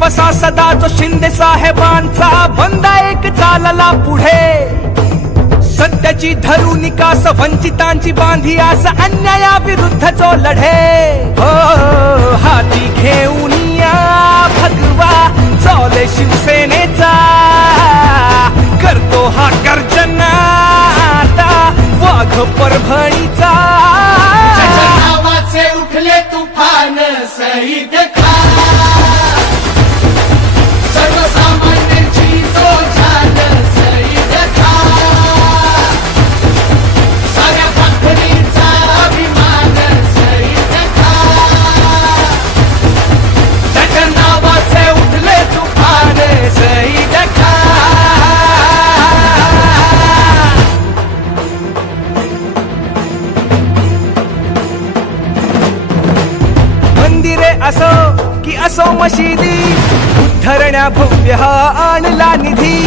बसा सदा जो शिंदे साहेबांचा बंदा एक चालला पुढे, सत्याची धरून निकास वंचितांची बांधी आस अन्यायाविरुद्ध जो लढे. हो हाती घेऊन या भगवा चौले शिवसेनेचा, करतो हा गर्जना आता वाघ परभणीचा. नावाचे उठले तुफान सईद खा, सर्वसामान्यांची जो झाल सईद खा, साऱ्या पाखरीचा अभिमान सईद खा. त्याच्या नावाचे उठले तुफान सईद खा. मंदिरे असो की असो मशिदी, धरण्या भव्य हा आणला निधी.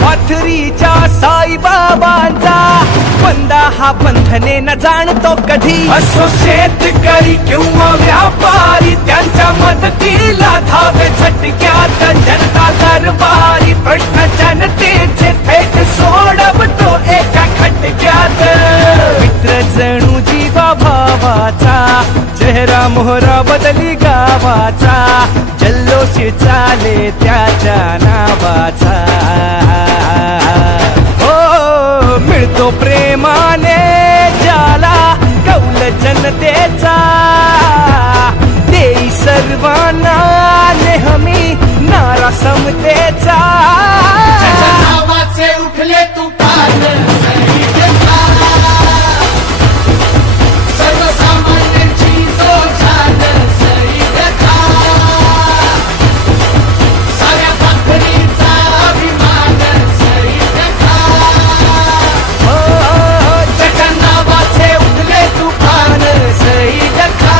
पाथरीच्या साईबाबांचा बंदा हा बंधने न जाणतो कधी. असो शेतकरी किंवा व्यापारी त्यांच्या मदतीला धावे झटक्यात. जनता दरबारी प्रश्न जनतेचे थेट सोडवतो एका खटक्यात. मित्र जणू जीवा भावाचा, चेहरा मोहरा बदली गावाचा. जल्लोष चाले त्याच्या नावाचा. हो मिळतो प्रेमाने ज्याला कौल जनतेचा. देई सर्वांना नेहमी नारा समतेचा. नावाचे उठले तुफान सईद खा, सर्वसामान्यांची जो झाल सईद खा, साऱ्या पाखरीचा अभिमान सईद खा. त्याच्या नावाचे उठले तुफान सईद खा.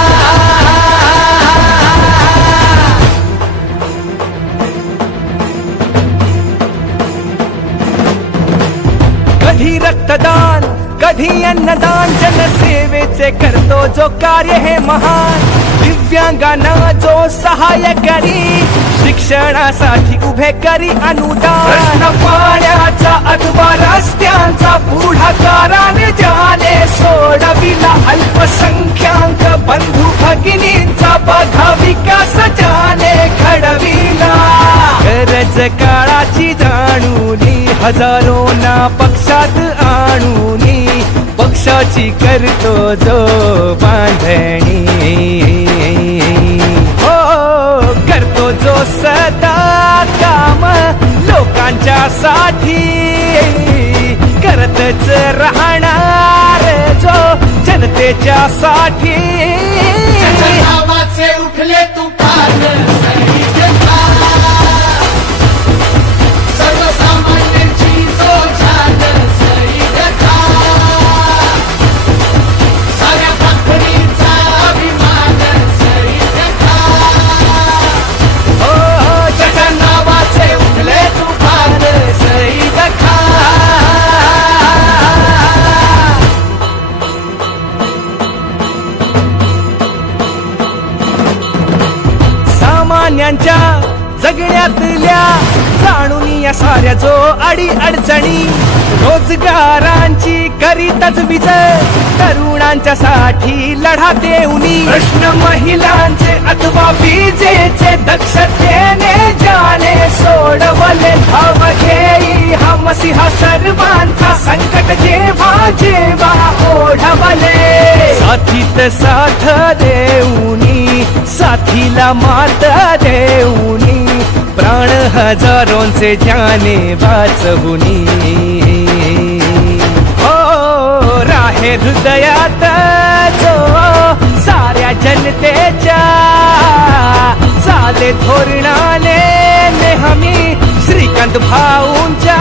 कधी रक्तदान कधी अन्नदान, जनसेवेचे करतो जो कार्य हे महान. दिव्यांगांना जो सहाय्य करी, शिक्षणासाठी उभे करी अनुदान. प्रश्न पाण्याचा अथवा रस्त्यांचा पुढाकाराने ज्याने सोडविला. अल्पसंख्याक बंधू भगिनींचा बघा विकास ज्याने घडविला. गरज काळाची जाणूनी, हजारोंना पक्षात आणूनी. पक्षाची करतो जो बांधणी. हो करतो जो सदा काम लोकांच्या साठी. करतच राहणार जो जनतेच्या साठी. नावाचे उठले तुफान सईद खा, सर्वसामान्यांची जो झाल सईद खा, साऱ्या पाखरीचा अभिमान सईद खा. त्याच्या नावाचे उठले तुफान सईद खा. सामान्यांच्या जगण्यातल्या जाणून या साऱ्या जो अडी अडचणी. रोजगारांची करीतच विजय, तरुणांच्या साठी लढा देऊनी. प्रश्न महिलांचे अथवा विजेचे दक्षतेने ज्याने सोडवले. धाव घेई हा मसीहा सर्वांचा, संकट जेव्हा जेव्हा ओढवले. साथीत साथ देऊनी, साथीला मात देऊनी. प्राण हजारोंचे ज्याने वाचवुनी. हो राहे हृदयात जो साऱ्या जनतेच्या. चाले धोरणाने नेहमी श्रीकांत भाऊंच्या.